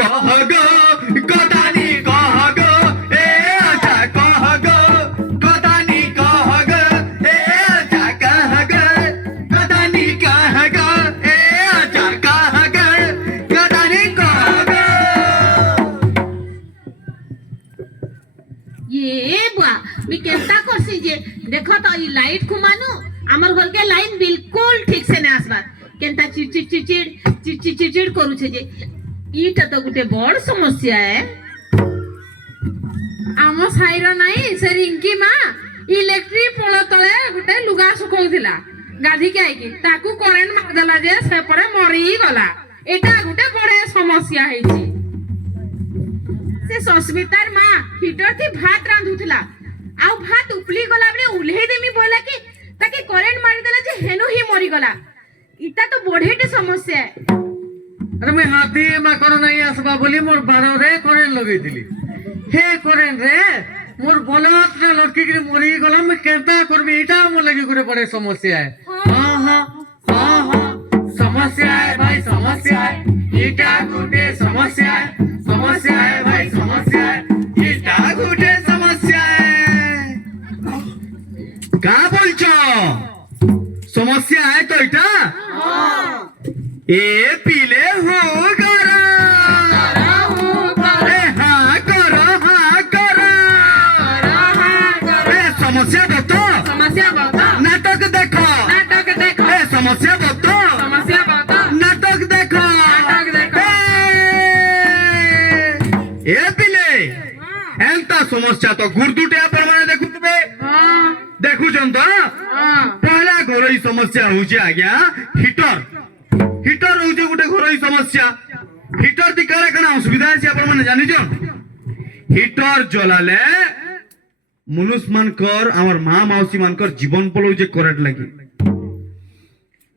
कह गो कदानी कह गो ए आजा कह गो कदानी कह गो ए आजा कह गो कदानी कह गो ए आजा कह गो कदानी कह गो ये बुआ मी केंता करसी जे देखो तो ई लाइट को मानो हमर घर के लाइन बिल्कुल ठीक से ना आसबार केंता चिड़चिड़ करू छे जे ईटा तो गुटे बड़ समस्या है आम साईर नाई से रिंकी मा इलेक्ट्रिक पोल तले गुटे लुगा सुखौथिला गाधी के आइकी ताकू करेंट मार देला जे से परे मरी गला एटा गुटे बड़े समस्या हेची से सस्मितार मां हीटर थी भात रांधुथला आउ भात उपली गला बने उल्हे देमी बोला कि ताके करेंट मारी देला जे हेनु ही मरी गला इता तो बड़ेटे समस्या है अरे मैं हाथी माकड़ नहीं आसबा बोली मोर बारो रे करेंट लगई दिली हे करेंट रे मोर बलत रे लटकी के मरी गला मैं केता करबी इटा मोर लगी करे बड़े समस्या है हां समस्या है भाई समस्या है इटा गुटे समस्या है भाई समस्या है इटा गुटे समस्या है का बोलछो समस्या है तो इटा ए पीले हो गरा समस्या बतो नाटक देखो ए समस्या बतो नाटक देखो ए पिले एंता समस्या तो गुरदुटे आपण माने देखुतबे देखु जंतो पहला घरोई समस्या होची आज्ञा हीटर होची गुटे घरोई समस्या हीटर दी कारा कना असुविधा अछि आपण माने जानि जो हीटर जलाले मनुष्य मानकर आमर माँ मौसी मानकर जीवन पलो जे करेंट लगी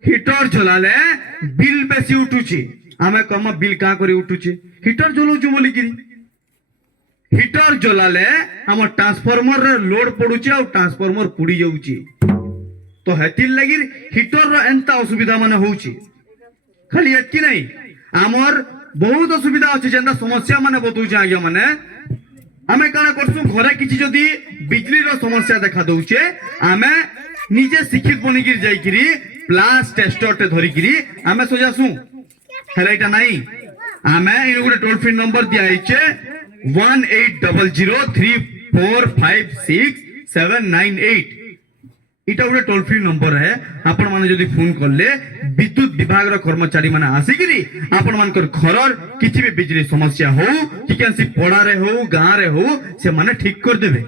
हीटर जलाले बिल बेसी उठुची आमे कम बिल का करी उठुची हीटर जलाउछु बोली कि हीटर जलाले हमर ट्रांसफार्मर रे लोड पडुची आ ट्रांसफार्मर पुडी जाउची तो हेतिल लगी हीटर रो एंता असुविधा माने होउची खाली एतकी नहीं आमर बहुत असुविधा अछि जेंदा समस्या माने बतउची आज्ञा माने आमे काना करसु घरे किछि जदी बिजली रो समस्या देखा दउचे आमे निजे शिक्षित बनिगिर जाइकिरी प्लास टेस्टर ते धरिकिरी आमे सोजासु हेलाइटा नाही आमे इन गुटे टोल फ्री नंबर दिया आइचे 180034567798 इटा गुटे टोल फ्री नंबर है आपण माने जदी फोन करले विद्युत विभाग रो कर्मचारी माने आसीगिरी आपण मानकर घरर किछि भी बिजली समस्या हो कि केनसी पड़ा रे हो गां रे हो से माने ठीक कर देबे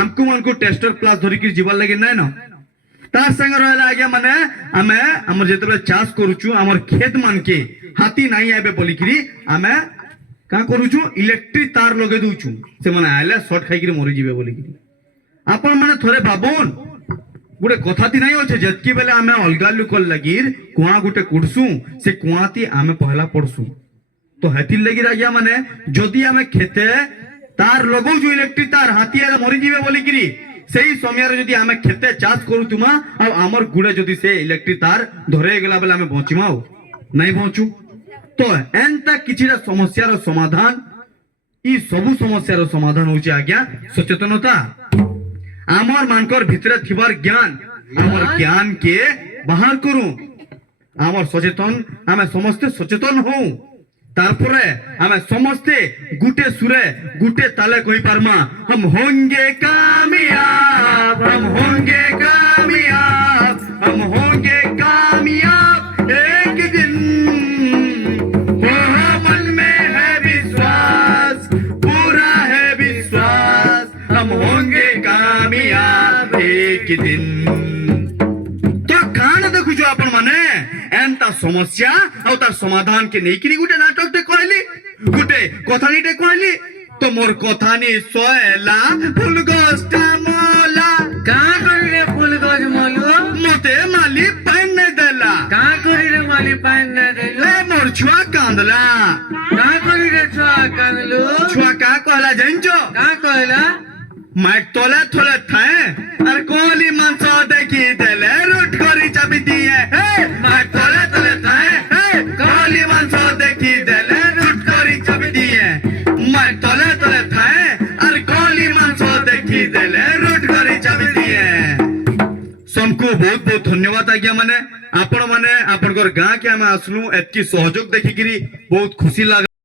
आमको मानको टेस्टर प्लस धरि कि जीवन लागि नै न तार संग रहला आगे माने हमें हमर जेतबे चाष करूछु हमर खेत मान के हाथी नाही आबे बोलिकिरी हमें का करूछु इलेक्ट्रिक तार लगे दूछु से माने आले शॉर्ट खाइकिरी मरि जिवे बोलिकिरी आपण माने थोरे बाबून गुटे कथाती नहीं होचे जतकी बेले आमे अलगा लुकल लगीर कुआ गुटे कुडसु से कुआती आमे पहला पड़सु तो हेतिल लगीर आज्ञा माने जदी आमे खेते तार लगौ जो इलेक्ट्रिक तार हाथी आले मरि जिवे बोली किरी सेही समय रे जदी आमे खेते चाष करू तुमा आ हमर गुडे जदी से इलेक्ट्रिक तार धरे गेला बेले आमे बचिमाओ नहीं बचू तो एंता किछिरा समस्या रो समाधान ई सबु समस्या रो समाधान होचे आज्ञा सचेतनता आमर मानकर भितरे थिबार ज्ञान आमर ज्ञान के बाहर करू आमर सचेतन आमे समस्ते सचेतन हो तारपरे आमे समस्ते गुटे सुरे गुटे ताले कहि पारमा हम होंगे कामयाब हम होंगे कामयाब हम होंगे कामयाब एक दिन हो मन में है विश्वास पूरा है विश्वास हम होंगे कामयाब एक दिन तो कान देखु जो आपण माने एंता समस्या और तार समाधान के नहीं करी गुटे नाटक ते कहली गुटे कथानी ते कहली तो मोर कथानी सोएला फुलगोस्टा मोला का करी रे फुलगोज मोलू मते माली पाइन न देला का करी रे माली पाइन न देलू ए मोर छुआ कांदला का करी रे छुआ कांदलू छुआ का कहला जंजो का कहला माइक तोले थोले थाए अरे कोली मनसा देखी देले रूट करी चाबी दिए हे माइक तोले थाए हे कोली मनसा देखी देले रूट करी सबको बहुत बहुत धन्यवाद आज्ञा माने आपण माने आपनकर गां के हम आसलु एतकी सहयोग देखिकिरी बहुत खुशी लगा।